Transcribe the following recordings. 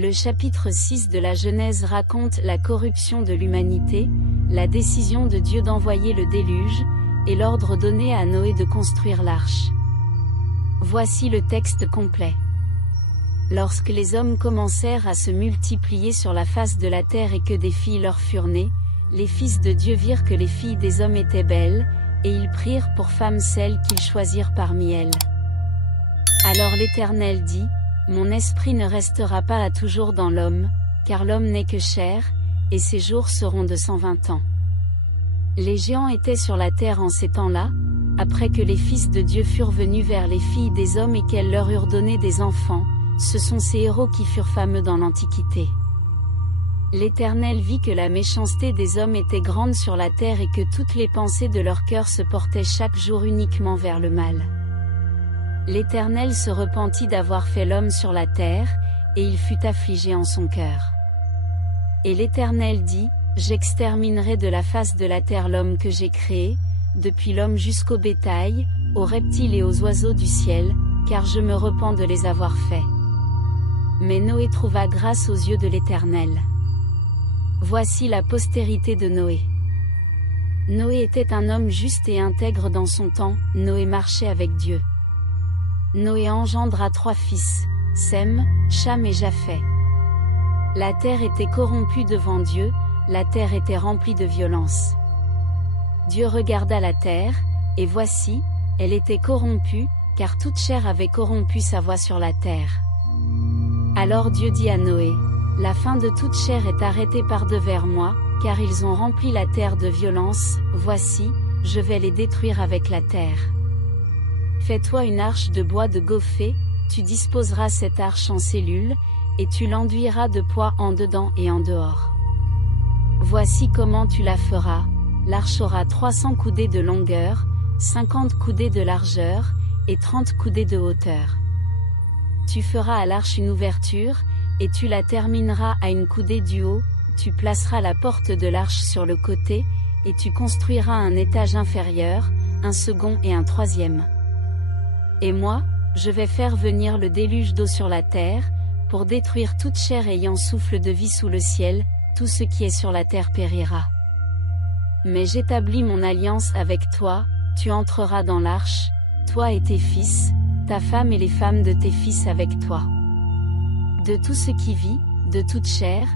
Le chapitre 6 de la Genèse raconte la corruption de l'humanité, la décision de Dieu d'envoyer le déluge, et l'ordre donné à Noé de construire l'arche. Voici le texte complet. Lorsque les hommes commencèrent à se multiplier sur la face de la terre et que des filles leur furent nées, les fils de Dieu virent que les filles des hommes étaient belles, et ils prirent pour femmes celles qu'ils choisirent parmi elles. Alors l'Éternel dit, « Mon esprit ne restera pas à toujours dans l'homme, car l'homme n'est que chair, et ses jours seront de 120 ans. » Les géants étaient sur la terre en ces temps-là, après que les fils de Dieu furent venus vers les filles des hommes et qu'elles leur eurent donné des enfants, ce sont ces héros qui furent fameux dans l'Antiquité. L'Éternel vit que la méchanceté des hommes était grande sur la terre et que toutes les pensées de leur cœur se portaient chaque jour uniquement vers le mal. L'Éternel se repentit d'avoir fait l'homme sur la terre, et il fut affligé en son cœur. Et l'Éternel dit, « J'exterminerai de la face de la terre l'homme que j'ai créé, depuis l'homme jusqu'au bétail, aux reptiles et aux oiseaux du ciel, car je me repens de les avoir faits. » Mais Noé trouva grâce aux yeux de l'Éternel. Voici la postérité de Noé. Noé était un homme juste et intègre dans son temps, Noé marchait avec Dieu. Noé engendra 3 fils, Sem, Cham et Japheth. La terre était corrompue devant Dieu, la terre était remplie de violence. Dieu regarda la terre, et voici, elle était corrompue, car toute chair avait corrompu sa voie sur la terre. Alors Dieu dit à Noé, « La fin de toute chair est arrêtée par devers moi, car ils ont rempli la terre de violence, voici, je vais les détruire avec la terre. Fais-toi une arche de bois de gophée, tu disposeras cette arche en cellules, et tu l'enduiras de poix en dedans et en dehors. Voici comment tu la feras, l'arche aura 300 coudées de longueur, 50 coudées de largeur, et 30 coudées de hauteur. Tu feras à l'arche une ouverture, et tu la termineras à une coudée du haut, tu placeras la porte de l'arche sur le côté, et tu construiras un étage inférieur, un second et un troisième. Et moi, je vais faire venir le déluge d'eau sur la terre, pour détruire toute chair ayant souffle de vie sous le ciel, tout ce qui est sur la terre périra. Mais j'établis mon alliance avec toi, tu entreras dans l'arche, toi et tes fils, ta femme et les femmes de tes fils avec toi. De tout ce qui vit, de toute chair,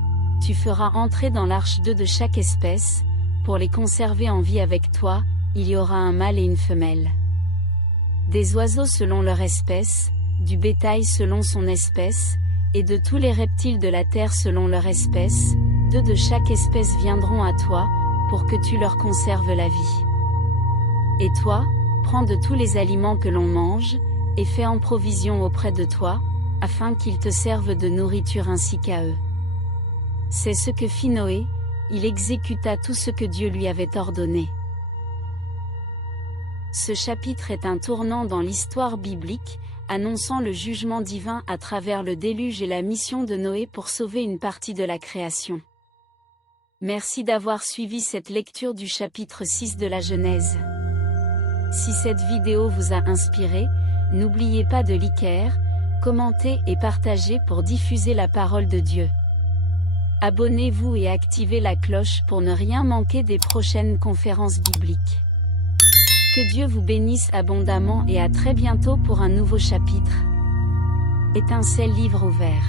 tu feras entrer dans l'arche 2 de chaque espèce, pour les conserver en vie avec toi, il y aura un mâle et une femelle. Des oiseaux selon leur espèce, du bétail selon son espèce, et de tous les reptiles de la terre selon leur espèce, 2 de chaque espèce viendront à toi, pour que tu leur conserves la vie. Et toi, prends de tous les aliments que l'on mange, et fais en provision auprès de toi, afin qu'ils te servent de nourriture ainsi qu'à eux. C'est ce que fit Noé, il exécuta tout ce que Dieu lui avait ordonné. Ce chapitre est un tournant dans l'histoire biblique, annonçant le jugement divin à travers le déluge et la mission de Noé pour sauver une partie de la création. Merci d'avoir suivi cette lecture du chapitre 6 de la Genèse. Si cette vidéo vous a inspiré, n'oubliez pas de liker, commenter et partager pour diffuser la parole de Dieu. Abonnez-vous et activez la cloche pour ne rien manquer des prochaines conférences bibliques. Que Dieu vous bénisse abondamment et à très bientôt pour un nouveau chapitre. Étincelle livre ouvert.